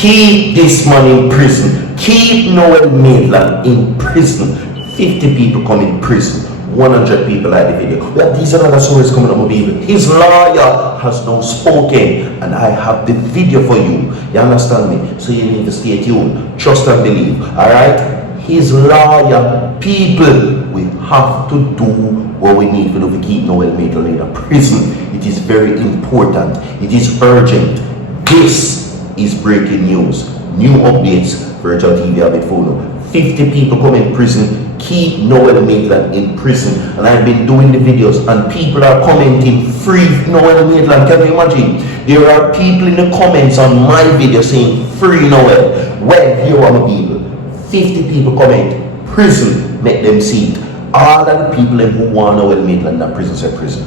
Keep this man in prison. Keep Noel Maitland in prison. 50 people come in prison. 100 people at the video. Well, these are other stories coming up with people. His lawyer has now spoken, and I have the video for you. You understand me? So you need to stay tuned. Trust and believe. Alright? His lawyer, people, we have to do what we need to do to keep Noel Maitland in prison. It is very important. It is urgent. This is breaking news. New updates. Virtual TV Habit Phono. 50 people come in prison. Keep Noel Maitland in prison. And I've been doing the videos and people are commenting, free Noel Maitland. Can you imagine? There are people in the comments on my video saying, free Noel. Well, here are my people. 50 people comment, prison, make them see it. All of the people who want Noel Maitland in prison say prison.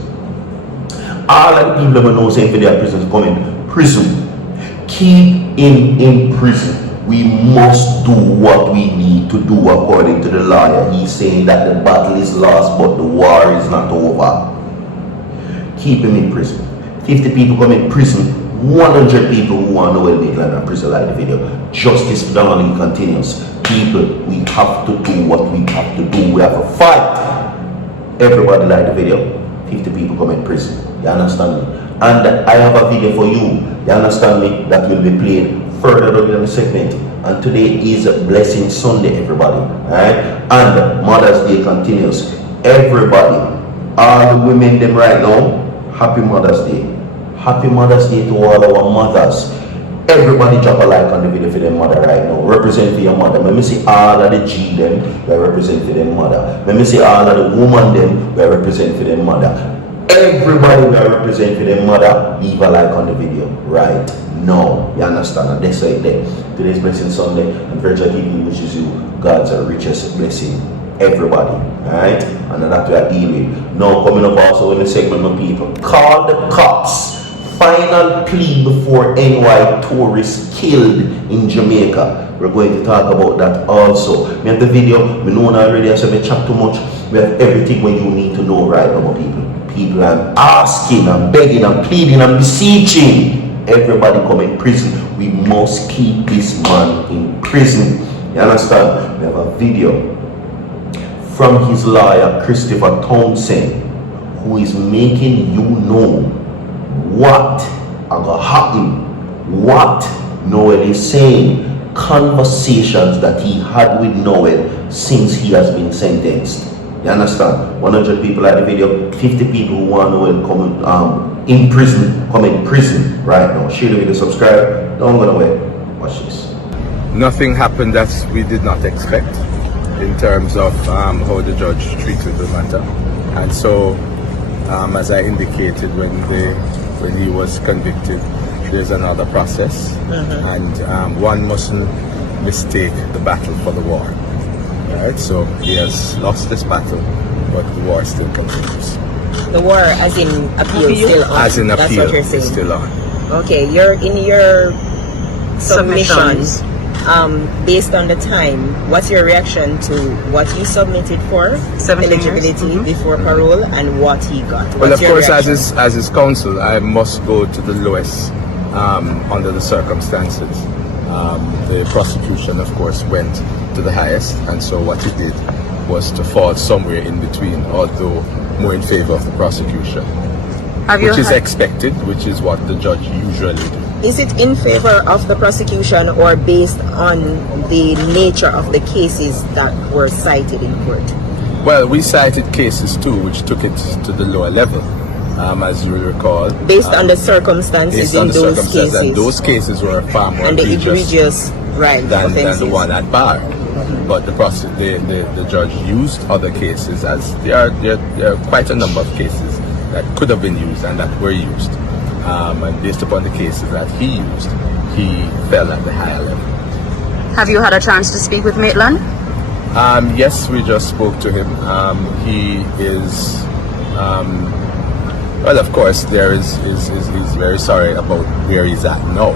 All of the people who know saying for their prison comment, prison. Keep him in prison. We must do what we need to do according to the lawyer. He's saying that the battle is lost, but the war is not over. Keep him in prison. 50 people come in prison. 100 people who want Noel Maitland in prison, like the video. Justice for the land continues. People, we have to do what we have to do. We have to fight. Everybody like the video. 50 people come in prison. You understand me? And I have a video for you. You understand me? That will be played further down in the segment. And today is Blessing Sunday, everybody. Alright? And Mother's Day continues. Everybody, all the women them right now, happy Mother's Day. Happy Mother's Day to all our mothers. Everybody drop a like on the video for their mother right now. Represent for your mother. Let me see all of the G them where represent for their mother. Let me see all of the woman them where represent for their mother. Everybody where represent for their mother, leave a like on the video right now. You understand? And that's right there. Today's Blessing Sunday, and Virtual TV wishes you God's richest blessing. Everybody, alright? And that we are dealing with. Now coming up also in the segment of people. Call the cops. Final plea before NY tourists killed in Jamaica. We're going to talk about that also. We have the video, we know already, I said we chat too much. We have everything what you need to know right now, people. People are asking and begging and pleading and beseeching. Everybody come in prison. We must keep this man in prison. You understand? We have a video from his lawyer, Christopher Townsend, who is making you know what gonna happen, what Noel is saying, conversations that he had with Noel since he has been sentenced. You understand? 100 people at the video, 50 people who want Noel come in prison right now. Share the video, subscribe, don't go away. Watch this. Nothing happened that we did not expect in terms of how the judge treated the matter, and so as I indicated when he was convicted, there's another process, and one mustn't mistake the battle for the war. Right? So he has lost this battle, but the war still continues. The war, as in appeal, still on. As in appeal, that's what you're saying. Still on. Okay, you're in your submissions. Based on the time, what's your reaction to what he submitted for eligibility before parole and what he got? Well, of course, as his counsel, I must go to the lowest under the circumstances. The prosecution, of course, went to the highest, and so what he did was to fall somewhere in between, although more in favor of the prosecution, which is expected, which is what the judge usually does. Is it in favor of the prosecution or based on the nature of the cases that were cited in court? Well, we cited cases too, which took it to the lower level, as you recall. Based on the circumstances in those cases. And those cases were far more egregious than the one at bar. But the judge used other cases, as there are quite a number of cases that could have been used and that were used. And based upon the cases that he used, he fell at the higher level. Have you had a chance to speak with Maitland? Yes, we just spoke to him. He is, well, of course, he's very sorry about where he's at now,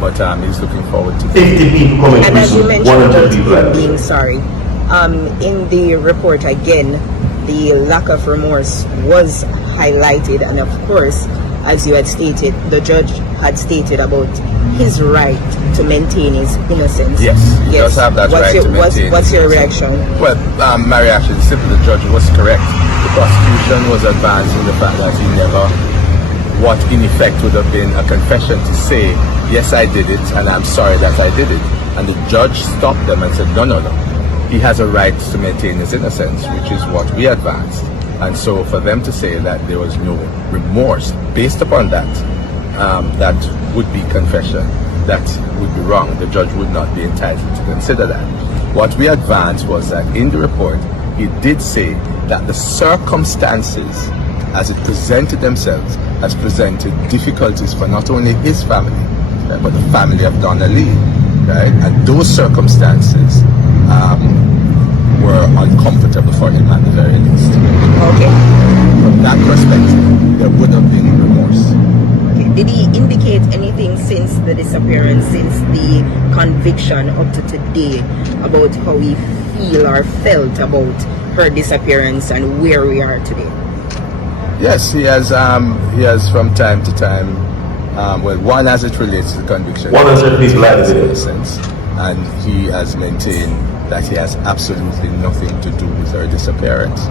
but he's looking forward to 50 people coming to prison. And as you mentioned about him being sorry, in the report again, the lack of remorse was highlighted, and of course, as you had stated, the judge had stated about his right to maintain his innocence. Yes, he does have that right to maintain. What's your reaction? Well, my reaction is simple. The judge was correct. The prosecution was advancing the fact that he never, what in effect would have been a confession to say, yes, I did it, and I'm sorry that I did it. And the judge stopped them and said, no. He has a right to maintain his innocence, which is what we advanced. And so for them to say that there was no remorse based upon that, that would be confession. That would be wrong. The judge would not be entitled to consider that. What we advanced was that in the report, he did say that the circumstances as it presented themselves has presented difficulties for not only his family, right, but the family of Donna Lee, right? And those circumstances were uncomfortable for him at the very least. Okay. From that perspective, there would have been remorse. Okay. Did he indicate anything since the disappearance, since the conviction up to today, about how he feel or felt about her disappearance and where we are today? Yes, he has from time to time, well, one as it relates to the conviction. 100 people had it. Innocence, and he has maintained that he has absolutely nothing to do with her disappearance.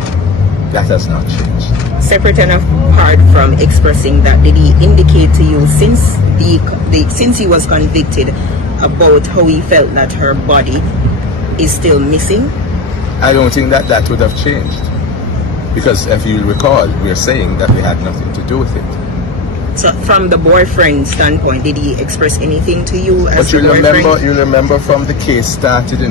That has not changed. Separate and apart from expressing that, did he indicate to you since since he was convicted about how he felt that her body is still missing? I don't think that that would have changed, because if you recall, we're saying that we had nothing to do with it. So from the boyfriend standpoint, did he express anything to you as But you the boyfriend? you remember from the case started,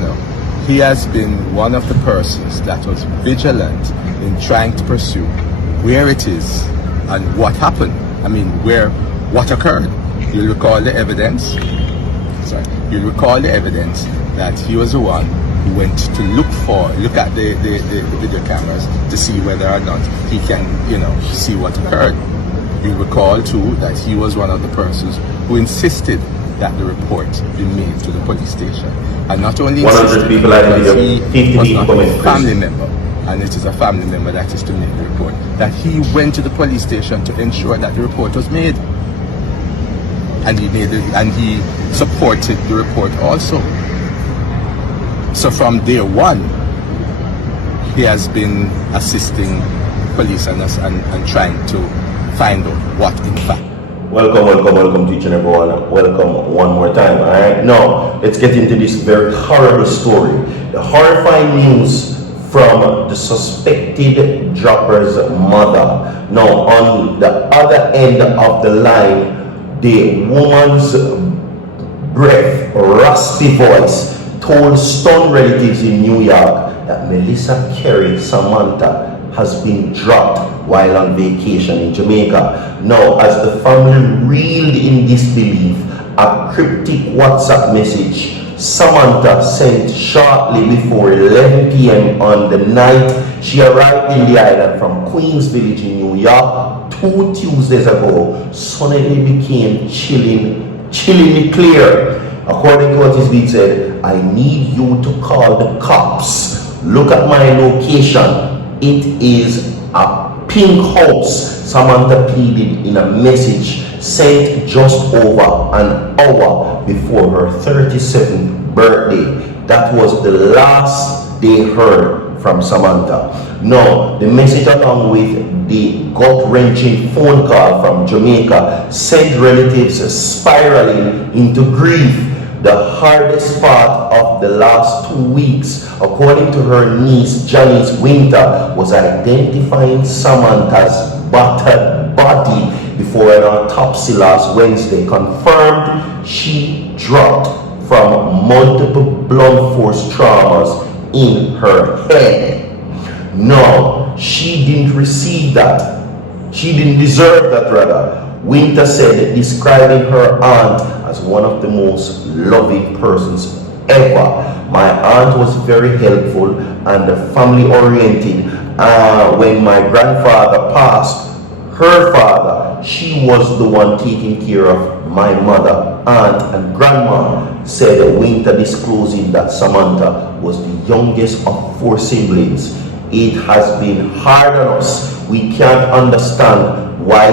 he has been one of the persons that was vigilant in trying to pursue where it is and what happened. I mean, what occurred. You recall the evidence. You recall the evidence that he was the one who went to look at the video cameras to see whether or not he can, see what occurred. You recall too that he was one of the persons who insisted that the report be made to the police station. And not only 100 people had the video, he 50 was people not in a family member, and it is a family member that is to make the report, that he went to the police station to ensure that the report was made. And he supported the report also. So from day one, he has been assisting police and trying to find out what in fact. Welcome to each and everyone. Welcome one more time. Alright, now let's get into this very horrible story. The horrifying news from the suspected dropper's mother. Now, on the other end of the line, the woman's breath, raspy voice, told stunned relatives in New York that Melissa Carey Samantha has been dropped while on vacation in Jamaica. Now, as the family reeled in disbelief, a cryptic WhatsApp message Samantha sent shortly before 11 p.m. on the night she arrived in the island from Queens Village in New York 2 Tuesdays ago suddenly became chillingly clear. According to what is being said, I need you to call the cops. Look at my location. It is a pink house, Samantha pleaded in a message sent just over an hour before her 37th birthday. That was the last they heard from Samantha. Now, the message along with the gut-wrenching phone call from Jamaica sent relatives spiraling into grief. The hardest part of the last 2 weeks, according to her niece Janice Winter, was identifying Samantha's battered body before an autopsy last Wednesday confirmed she dropped from multiple blunt force traumas in her head. No, she didn't receive that. She didn't deserve that, rather. Winter said, describing her aunt as one of the most loving persons ever. My aunt was very helpful and family oriented. When my grandfather passed, her father, she was the one taking care of my mother, aunt and grandma, said Winter, disclosing that Samantha was the youngest of 4 siblings. It has been hard on us. We can't understand why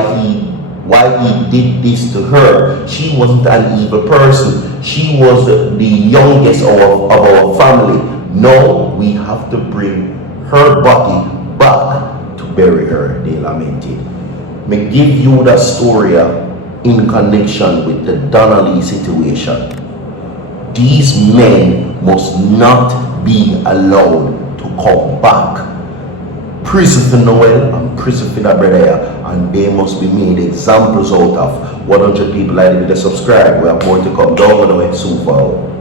why he did this to her. She wasn't an evil person. She was the youngest of our family. Now we have to bring her body back to bury her, they lamented. Me give you the story in connection with the Donnelly situation. These men must not be allowed to come back. Prison for Noel and prison for the brother, and they must be made examples out of. 100 people like to subscribe. We have more to come. Down the way soon for